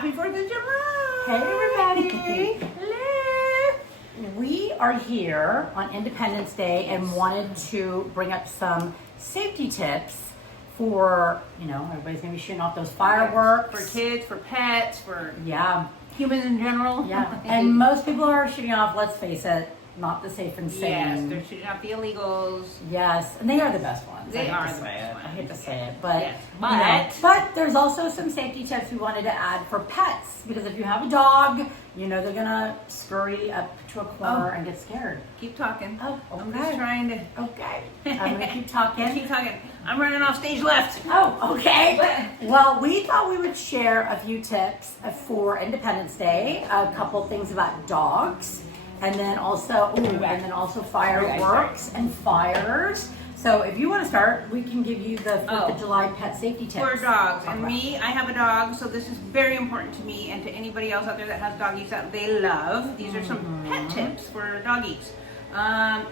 Happy 4th of July! Hey everybody! Hello! We are here on Independence Day and wanted to bring up some safety tips for, everybody's gonna be shooting off those fireworks. For kids, for pets, for Yeah. humans in general. Yeah. And most people are shooting off, let's face it, not the safe and sane. Yes, they're shooting off the illegals. Yes, and they are the best ones. They are the say best it. ones. I hate to say it, but Yes, but there's also some safety tips we wanted to add for pets, because if you have a dog, they're gonna scurry up to a corner and get scared. Keep talking. Oh, okay. I'm just trying to. Okay. I'm gonna keep talking. Keep talking. I'm running off stage left. Oh, okay. Well, we thought we would share a few tips for Independence Day, a couple things about dogs, and then also fireworks and fires. So if you want to start, we can give you the 4th of July pet safety tips. For dogs. And me, I have a dog, so this is very important to me and to anybody else out there that has doggies that they love. These are some pet tips for doggies.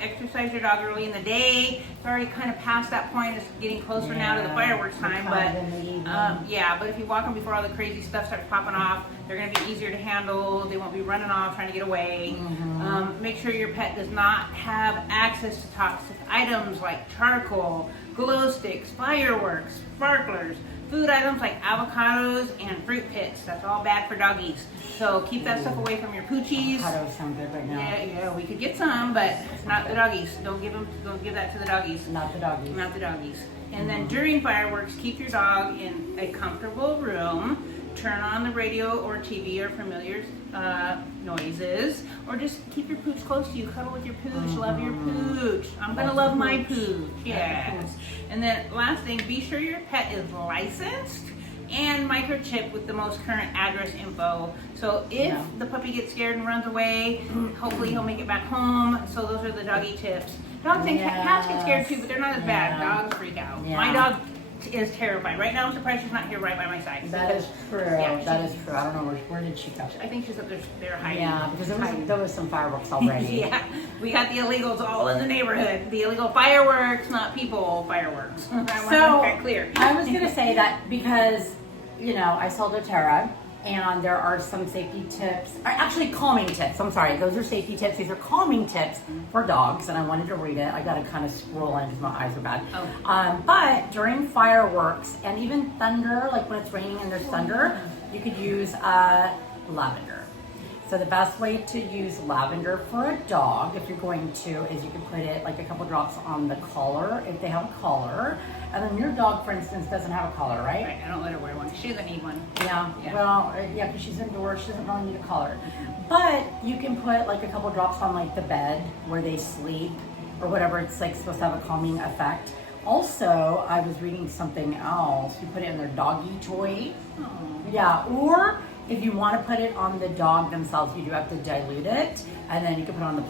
Exercise your dog early in the day. It's already kind of past that point. It's getting closer now to the fireworks time. But if you walk them before all the crazy stuff starts popping off, they're going to be easier to handle. They won't be running off trying to get away. Make sure your pet does not have access to toxic items like charcoal, glow sticks, fireworks, sparklers, food items like avocados and fruit pits. That's all bad for doggies. So keep that stuff away from your poochies. Avocados sound good right now. Yeah, we could get some, but not the doggies. Don't give that to the doggies. Not the doggies. Not the doggies. And then during fireworks, keep your dog in a comfortable room. Turn on the radio or TV or familiar noises, or just keep your pooch close to you. Cuddle with your pooch. Love your pooch. I'm gonna love my pooch. Yes. And then last thing, be sure your pet is licensed and microchipped with the most current address info. So if the puppy gets scared and runs away, hopefully he'll make it back home. So those are the doggy tips. Dogs and cats get scared too, but they're not as bad. Dogs freak out. Yeah. My dog is terrified. Right now I'm surprised she's not here right by my side. That is true. Yeah, that is true. I don't know where did she go? I think she's up there hiding. Yeah, because there was some fireworks already. Yeah, we got the illegals all in the neighborhood. The illegal fireworks, not people fireworks. I want to make that clear. I was going to say that because, I sell Doterra, and there are some safety tips, or actually calming tips. I'm sorry, those are safety tips. These are calming tips for dogs, and I wanted to read it. I got to kind of scroll in because my eyes are bad. But during fireworks and even thunder, like when it's raining and there's thunder, you could use lavender. So the best way to use lavender for a dog, if you're going to, is you can put it like a couple drops on the collar, if they have a collar. And then your dog, for instance, doesn't have a collar, right? Right, I don't let her wear one. She doesn't need one. Yeah. Well, because she's indoors, she doesn't really need a collar. But you can put like a couple drops on like the bed where they sleep or whatever. It's like supposed to have a calming effect. Also, I was reading something else. You put it in their doggy toy. Yeah, or if you want to put it on the dog themselves, you do have to dilute it, and then you can put it on the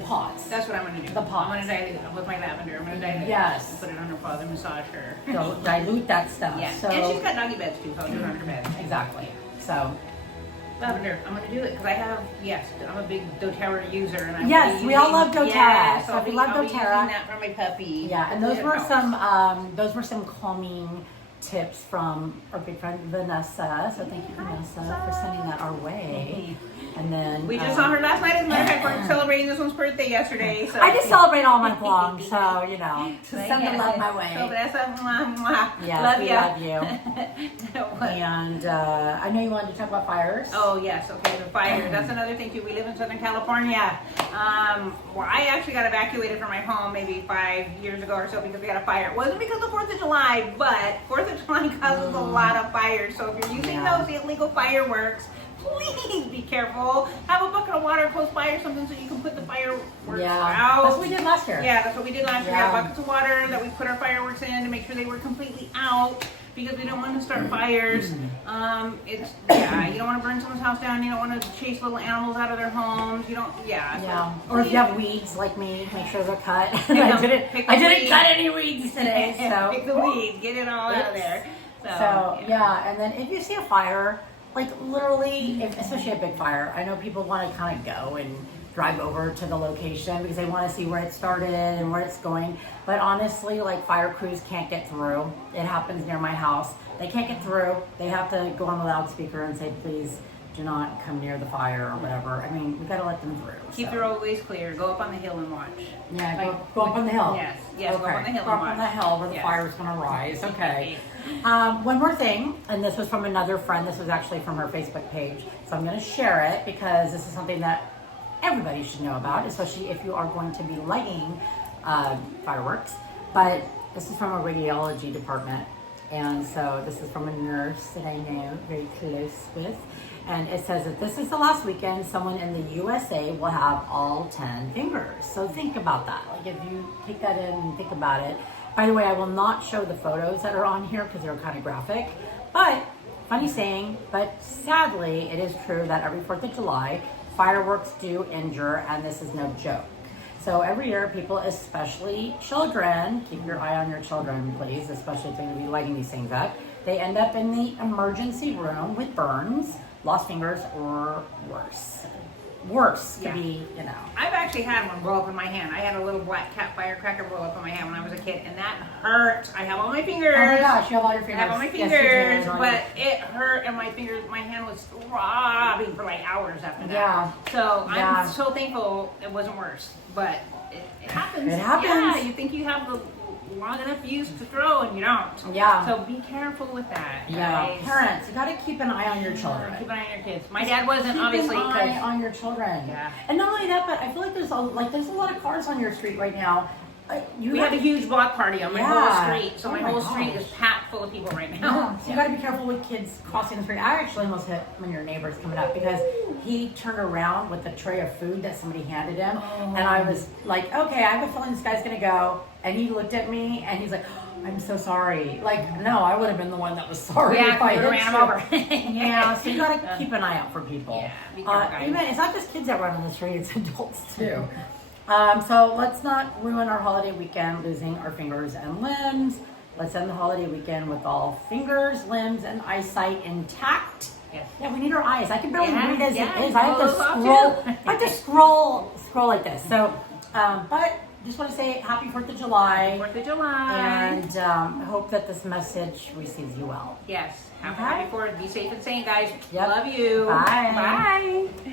paws. That's what I'm going to do. The paws. I'm going to dilute it with my lavender. I'm going to dilute Yes. it. Put it on her paw and massage her. So dilute that stuff. Yeah. So, and she's got doggy beds too, so I'll do it on her bed. Exactly. So. Lavender, I'm going to do it because I'm a big Doterra user. And We all love Doterra. Yeah, so if you love I'll be Doterra, using that for my puppy. Yeah, and those were some calming tips from our big friend Vanessa. So thank you, Vanessa, for sending that our way. And then We just saw her last night. As a matter of fact, we're celebrating this one's birthday yesterday. So I just celebrate all month long, so send the love my way. So Vanessa, mwah, mwah. Yes, we love you. And I know you wanted to talk about fires. Oh yes, okay, the fire. That's another thing too. We live in Southern California. I actually got evacuated from my home maybe 5 years ago or so because we had a fire. It wasn't because of 4th of July, but 4th of July causes a lot of fires. So if you're using those illegal fireworks, please be careful. Have a bucket of water close by or something so you can put the fireworks out. That's what we did last year. Yeah, that's what we did last year. We had buckets of water that we put our fireworks in to make sure they were completely out because we don't want to start fires. You don't want to burn someone's house down. You don't want to chase little animals out of their homes. You don't, Or if you have weeds like me, make sure they're cut. I didn't cut any weeds today. So pick the weeds, get it all out of there. So and then if you see a fire, like literally, especially a big fire, I know people want to kind of go and drive over to the location because they want to see where it started and where it's going. But honestly, like fire crews can't get through. It happens near my house. They can't get through. They have to go on the loudspeaker and say, please do not come near the fire or whatever. I mean, we got to let them through. Keep the roadways clear. Go up on the hill and watch. Yeah, Like, go up on the hill. Yes, yes, Okay. go up on the hill Go and up watch. on the hill where the Yes. fire's going to rise. Okay. One more thing, and this was from another friend. This was actually from her Facebook page. So I'm going to share it because this is something that everybody should know about, especially if you are going to be lighting fireworks. But this is from a radiology department. And so this is from a nurse that I know very close with. And it says that this is the last weekend someone in the USA will have all 10 fingers. So think about that. Like if you take that in and think about it. By the way, I will not show the photos that are on here because they're kind of graphic. But, funny saying, but sadly, it is true that every 4th of July, fireworks do injure, and this is no joke. So every year, people, especially children, keep your eye on your children, please, especially if you're going to be lighting these things up. They end up in the emergency room with burns, lost fingers, or worse. Worse to be, you know. I've actually had one blow up in my hand. I had a little black cat firecracker blow up in my hand when I was a kid, and that hurt. I have all my fingers. Oh my gosh, you have all your fingers. I have all my Yes, fingers, you do. but it hurt, and my hand was throbbing for like hours after that. Yeah. So Yeah. I'm so thankful it wasn't worse, but it happens. It happens. Yeah, you think you have the long enough fuse to throw, and you don't. Yeah. So be careful with that. Yeah, guys. parents, you got to keep an eye on your children. Keep an eye on your kids. My dad wasn't Keep obviously an eye 'cause- on your children. Yeah. And not only that, but I feel like there's a lot of cars on your street right now. We have a huge block party on my whole Yeah. street, so Oh my my whole street gosh. is packed full of people right Yeah, now. so you got to be careful with kids crossing the street. I actually almost hit one of your neighbors coming up because he turned around with a tray of food that somebody handed him, and I was like, okay, I have a feeling this guy's gonna go, and he looked at me and he's like, I'm so sorry. Like, no, I would have been the one that was sorry Yeah, if I you hit ran him you. over. Yeah, so you got to keep an eye out for people. Yeah, be careful, guys. Even it's not just kids that run on the street; it's adults too. So let's not ruin our holiday weekend losing our fingers and limbs. Let's end the holiday weekend with all fingers, limbs, and eyesight intact. Yes. Yeah, we need our eyes. I can barely Yeah, read as yeah, it is. I have to those off scroll. too. I have to scroll like this. So, but just want to say Happy 4th of July. 4th of July. And I hope that this message receives you well. Yes. Okay. Happy 4th. Be safe and sane, guys. Yep. Love you. Bye. Bye.